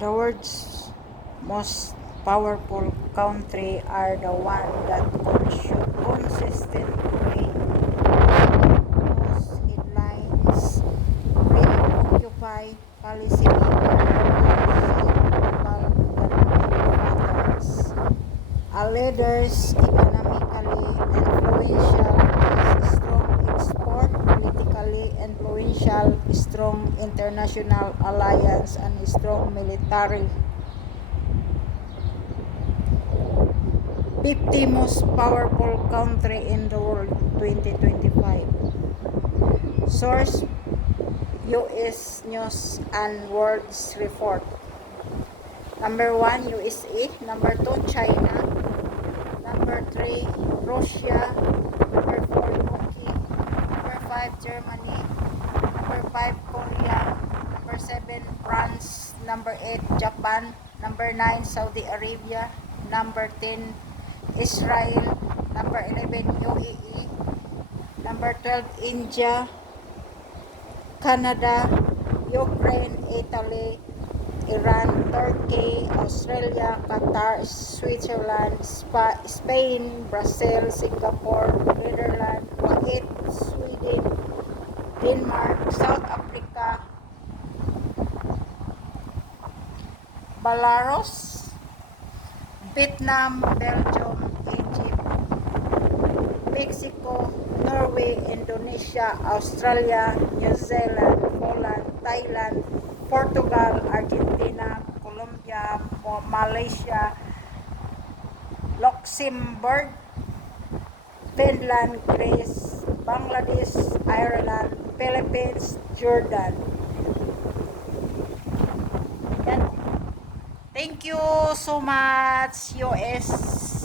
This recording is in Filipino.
The world's most powerful country are the one that consistently post headlines, preoccupy policymakers, solve global economic matters. A leaders economically influential is strong export, politically influential, strong international alliance, and strong military. 50 most powerful country in the world 2025. Source: US News and World Report. Number 1, USA. Number 2, China. Number 3, Russia. Number 4, UK. Number 5, Germany. Number 5, Korea. Number 7, France. Number 8, Japan. Number 9, Saudi Arabia. Number 10, Israel. Number 11, UAE. Number 12, India. Canada, Ukraine, Italy, Iran, Turkey, Australia, Qatar, Switzerland, Spain, Brazil, Singapore, Netherlands, Kuwait, Sweden, Denmark, South Africa, Belarus, Vietnam, Belgium, Egypt, Mexico, Norway, Indonesia, Australia, New Zealand, Poland, Thailand, Portugal, Argentina, Colombia, Malaysia, Luxembourg, Finland, Greece, Bangladesh, Ireland, Philippines, Jordan. Yan. Thank you so much, US.